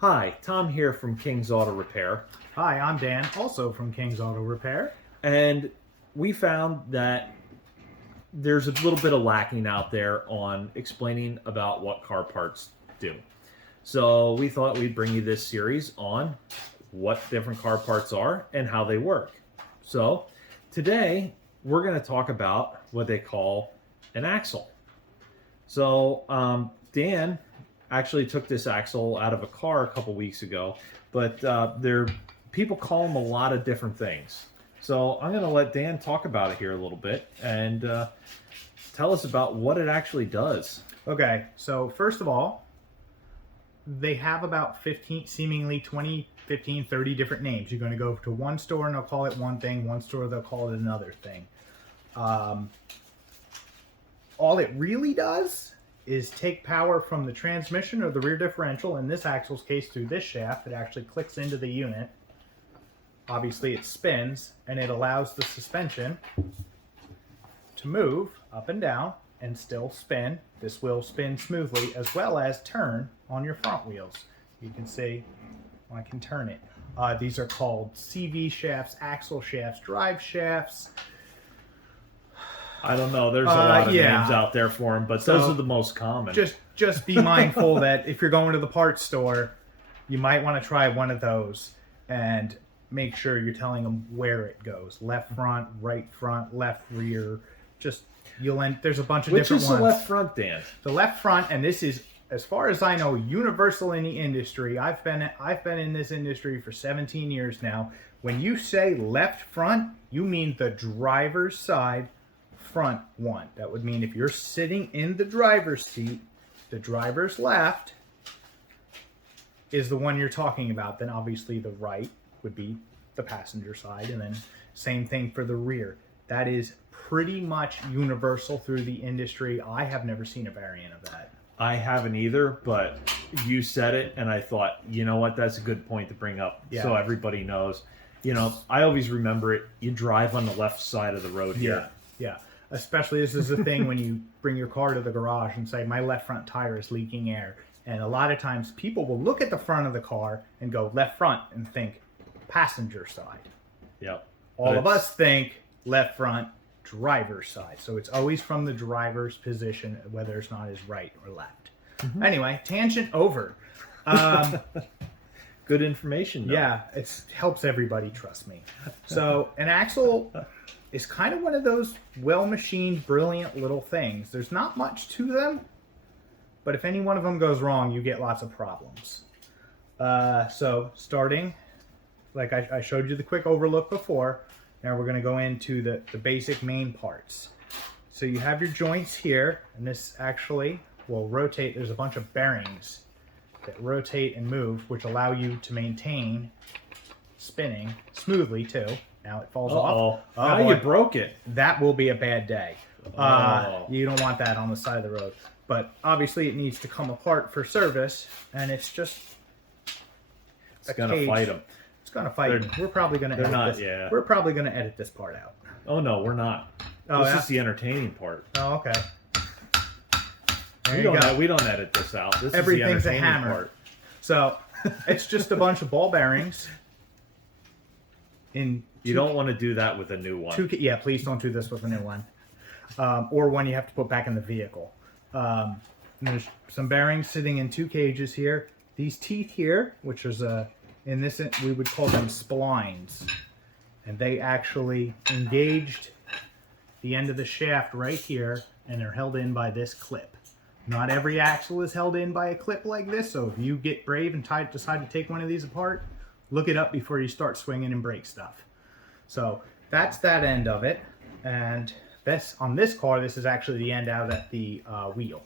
Hi, Tom here from King's Auto Repair. Hi, I'm Dan, also from King's Auto Repair. And we found that there's a little bit of lacking out there on explaining about what car parts do. So we thought we'd bring you this series on what different car parts are and how they work. So today we're going to talk about what they call an axle. So Dan actually took this axle out of a car a couple weeks ago, but people call them a lot of different things. So I'm going to let Dan talk about it here a little bit and tell us about what it actually does. Okay, so first of all, they have about 15, seemingly 20, 15, 30 different names. You're going to go to one store and they'll call it one thing, one store they'll call it another thing. All it really does is take power from the transmission or the rear differential, in this axle's case through this shaft. It actually clicks into the unit. Obviously it spins and it allows the suspension to move up and down and still spin. This will spin smoothly as well as turn on your front wheels. You can see I can turn it. These are called CV shafts, axle shafts, drive shafts. I don't know. There's a lot of names out there for them, but those are the most common. Just be mindful that if you're going to the parts store, you might want to try one of those and make sure you're telling them where it goes. Left front, right front, left rear. There's a bunch of different ones. Which is the left front, Dan? The left front, and this is, as far as I know, universal in the industry. I've been in this industry for 17 years now. When you say left front, you mean the driver's side front one. That would mean if you're sitting in the driver's seat, the driver's left is the one you're talking about. Then obviously the right would be the passenger side, and then same thing for the rear. That is pretty much universal through the industry. I have never seen a variant of that. I haven't either, but you said it, and I thought, you know what, that's a good point to bring up so everybody knows. You know, I always remember it. You drive on the left side of the road here. Yeah. Especially this is the thing when you bring your car to the garage and say, my left front tire is leaking air. And a lot of times people will look at the front of the car and go left front and think passenger side. Yep. All of us think left front, driver's side. So it's always from the driver's position, whether it's not his right or left. Mm-hmm. Anyway, tangent over. Good information, though. Yeah, it helps everybody, trust me. So an axle is kind of one of those well-machined, brilliant little things. There's not much to them, but if any one of them goes wrong, you get lots of problems. So starting, like I showed you the quick overlook before, now we're going to go into the basic main parts. So you have your joints here, and this actually will rotate. There's a bunch of bearings that rotate and move, which allow you to maintain spinning smoothly too. Now it falls off. Now you broke it. That will be a bad day. You don't want that on the side of the road. But obviously it needs to come apart for service, and it's just it's going to fight them. It's going to fight them. We're probably going to edit this. Yeah. We're probably going to edit this part out. Oh no, we're not. This is the entertaining part. Oh, okay. We don't edit this out. This Everything's is the a hammer. part. So it's just a bunch of ball bearings. You don't want to do that with a new one. Yeah, please don't do this with a new one. Or one you have to put back in the vehicle. There's some bearings sitting in two cages here. These teeth here, which is in this, we would call them splines. And they actually engaged the end of the shaft right here, and they're held in by this clip. Not every axle is held in by a clip like this, so if you get brave and decide to take one of these apart, look it up before you start swinging and break stuff. So that's that end of it. And on this car, this is actually the end out at the wheel.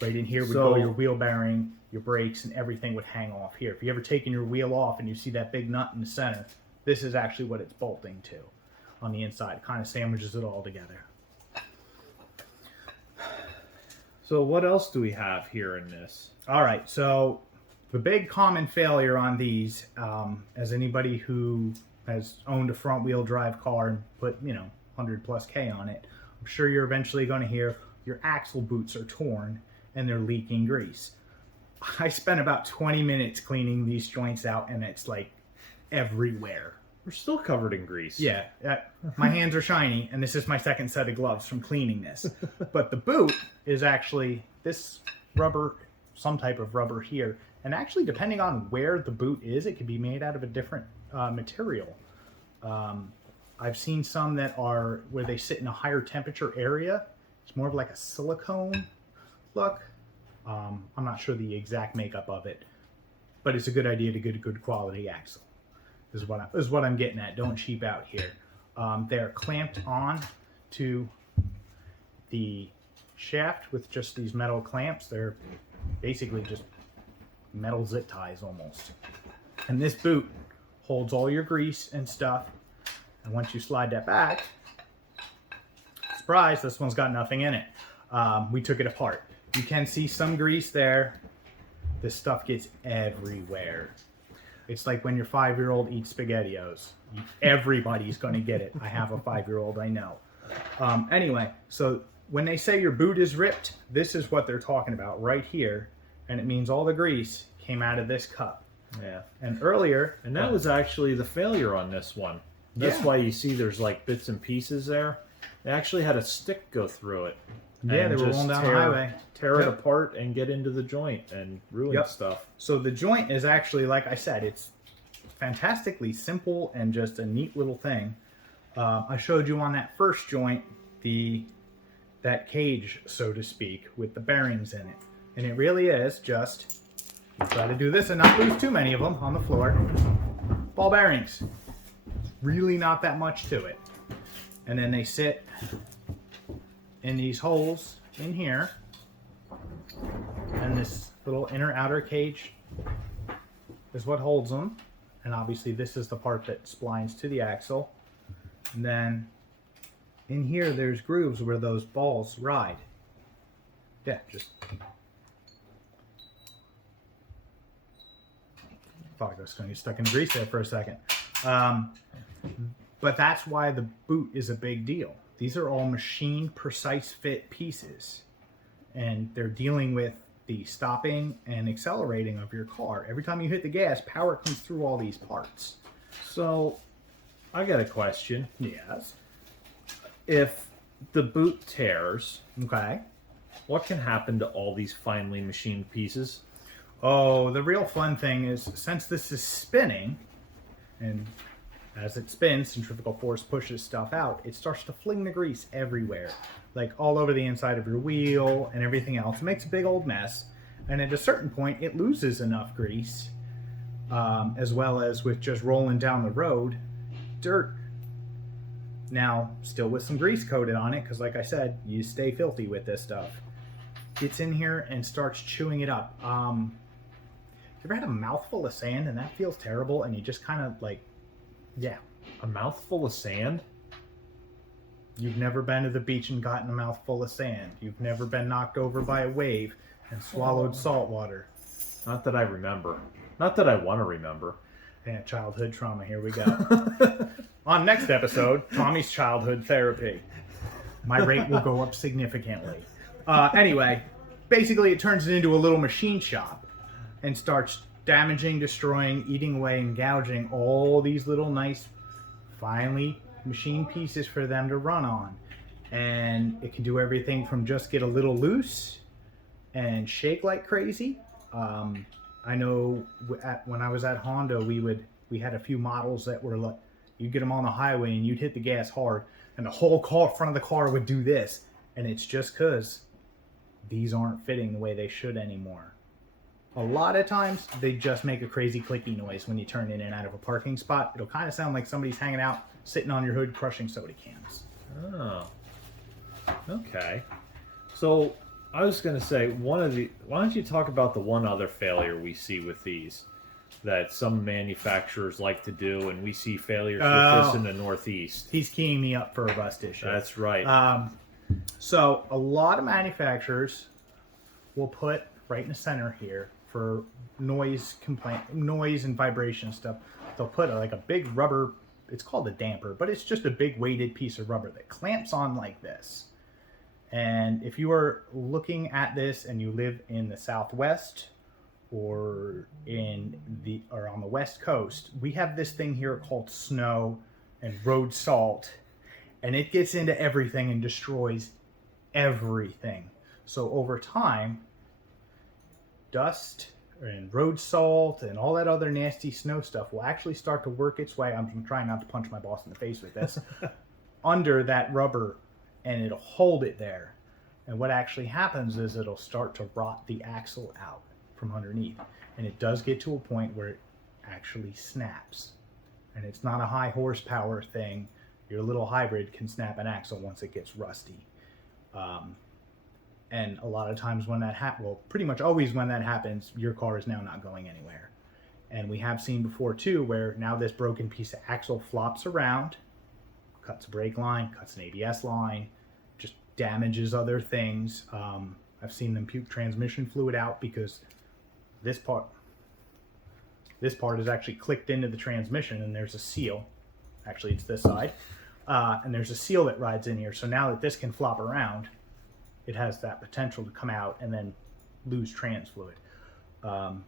Right in here would go your wheel bearing, your brakes, and everything would hang off here. If you ever taken your wheel off and you see that big nut in the center, this is actually what it's bolting to on the inside. It kind of sandwiches it all together. So what else do we have here in this? All right, so the big common failure on these, as anybody who has owned a front wheel drive car and put, 100 plus K on it, I'm sure you're eventually going to hear your axle boots are torn and they're leaking grease. I spent about 20 minutes cleaning these joints out, and it's like everywhere. We're still covered in grease. Yeah, my hands are shiny, and this is my second set of gloves from cleaning this. But the boot is actually this rubber, some type of rubber here. And actually, depending on where the boot is, it could be made out of a different material. I've seen some that are where they sit in a higher temperature area. It's more of like a silicone look. I'm not sure the exact makeup of it, but it's a good idea to get a good quality axle. Is what I'm getting at. Don't cheap out here. They're clamped on to the shaft with just these metal clamps. They're basically just metal zip ties almost. And this boot holds all your grease and stuff. And once you slide that back, surprise, this one's got nothing in it. We took it apart. You can see some grease there. This stuff gets everywhere. It's like when your 5-year-old eats SpaghettiOs. Everybody's going to get it. I have a 5-year-old, I know. Anyway, so when they say your boot is ripped, this is what they're talking about right here. And it means all the grease came out of this cup. Yeah. And earlier... And that was actually the failure on this one. That's why you see there's like bits and pieces there. They actually had a stick go through it. Yeah, they were rolling down the highway. Tear it apart and get into the joint and ruin stuff. So the joint is actually, like I said, it's fantastically simple and just a neat little thing. I showed you on that first joint that cage, so to speak, with the bearings in it. And it really is just, you try to do this and not lose too many of them on the floor. Ball bearings. Really not that much to it. And then they sit in these holes in here. And this little inner outer cage is what holds them. And obviously this is the part that splines to the axle. And then in here there's grooves where those balls ride. Yeah, just thought I was going to get stuck in grease there for a second. But that's why the boot is a big deal. These are all machine precise fit pieces. And they're dealing with the stopping and accelerating of your car. Every time you hit the gas, power comes through all these parts. So, I got a question. Yes. If the boot tears, Okay. what can happen to all these finely machined pieces? Oh, the real fun thing is, since this is spinning, and as it spins, centrifugal force pushes stuff out, it starts to fling the grease everywhere. Like all over the inside of your wheel and everything else. It makes a big old mess. And at a certain point, it loses enough grease, as well as with just rolling down the road, dirt. Now, still with some grease coated on it, because like I said, you stay filthy with this stuff. Gets in here and starts chewing it up. You ever had a mouthful of sand and that feels terrible and you just kind of like, yeah. A mouthful of sand? You've never been to the beach and gotten a mouthful of sand. You've never been knocked over by a wave and swallowed salt water. Not that I remember. Not that I want to remember. Yeah, childhood trauma. Here we go. On next episode, Tommy's childhood therapy. My rate will go up significantly. Anyway, basically it turns it into a little machine shop and starts damaging, destroying, eating away, and gouging all these little nice, finely machine pieces for them to run on. And it can do everything from just get a little loose and shake like crazy. I know when I was at Honda, we had a few models that were like, you'd get them on the highway and you'd hit the gas hard and the whole front of the car would do this. And it's just because these aren't fitting the way they should anymore. A lot of times they just make a crazy clicky noise when you turn in and out of a parking spot. It'll kind of sound like somebody's hanging out, sitting on your hood, crushing soda cans. Oh. Okay. So I was going to say, why don't you talk about the one other failure we see with these that some manufacturers like to do, and we see failures with this in the Northeast. He's keying me up for a rust issue. That's right. So a lot of manufacturers will put right in the center here for noise and vibration stuff. They'll put like a big rubber, it's called a damper, but it's just a big weighted piece of rubber that clamps on like this. And if you are looking at this and you live in the Southwest or on the West Coast, we have this thing here called snow and road salt, and it gets into everything and destroys everything. So over time, dust and road salt and all that other nasty snow stuff will actually start to work its way. I'm trying not to punch my boss in the face with this under that rubber, and it'll hold it there. And what actually happens is it'll start to rot the axle out from underneath, and it does get to a point where it actually snaps. And it's not a high horsepower thing. Your little hybrid can snap an axle once it gets rusty. And a lot of times when that pretty much always when that happens, your car is now not going anywhere. And we have seen before too, where now this broken piece of axle flops around, cuts a brake line, cuts an ABS line, just damages other things. I've seen them puke transmission fluid out because this part is actually clicked into the transmission, and there's a seal. Actually, it's this side. And there's a seal that rides in here. So now that this can flop around, it has that potential to come out and then lose trans fluid.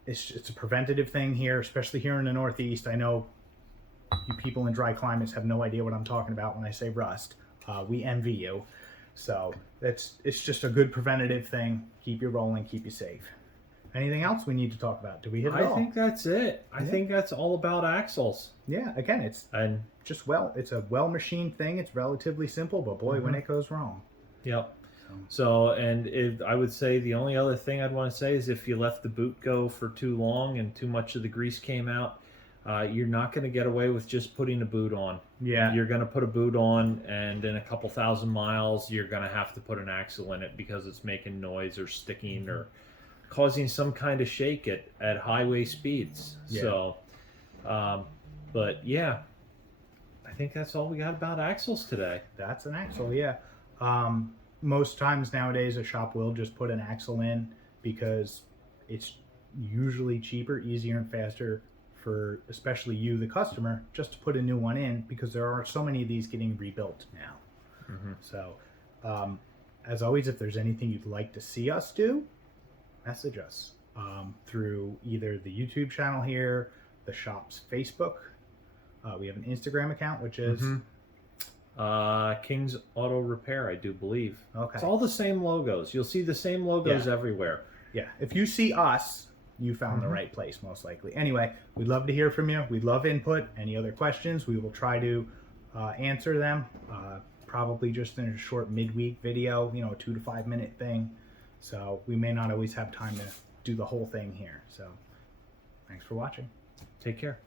It's a preventative thing here, especially here in the Northeast. I know you people in dry climates have no idea what I'm talking about when I say rust. We envy you. So it's just a good preventative thing. Keep you rolling, keep you safe. Anything else we need to talk about? Do we hit it all? I think that's it. I think that's all about axles. Yeah, again, it's a well-machined thing. It's relatively simple, but boy, when it goes wrong. Yep. So, and I would say the only other thing I'd want to say is if you left the boot go for too long and too much of the grease came out, you're not going to get away with just putting a boot on. Yeah. You're going to put a boot on, and in a couple thousand miles, you're going to have to put an axle in it because it's making noise or sticking or causing some kind of shake at highway speeds. Yeah. So, but yeah, I think that's all we got about axles today. That's an axle, yeah. Most times nowadays a shop will just put an axle in because it's usually cheaper, easier, and faster for especially you, the customer, just to put a new one in because there are so many of these getting rebuilt now. So, as always, if there's anything you'd like to see us do, message us through either the YouTube channel here, the shop's Facebook. We have an Instagram account, which is King's Auto Repair, I do believe. Okay. It's all the same logos. You'll see the same logos everywhere. Yeah. If you see us, you found the right place, most likely. Anyway, we'd love to hear from you. We'd love input. Any other questions, we will try to answer them. Probably just in a short midweek video, a 2 to 5 minute thing. So we may not always have time to do the whole thing here. So thanks for watching. Take care.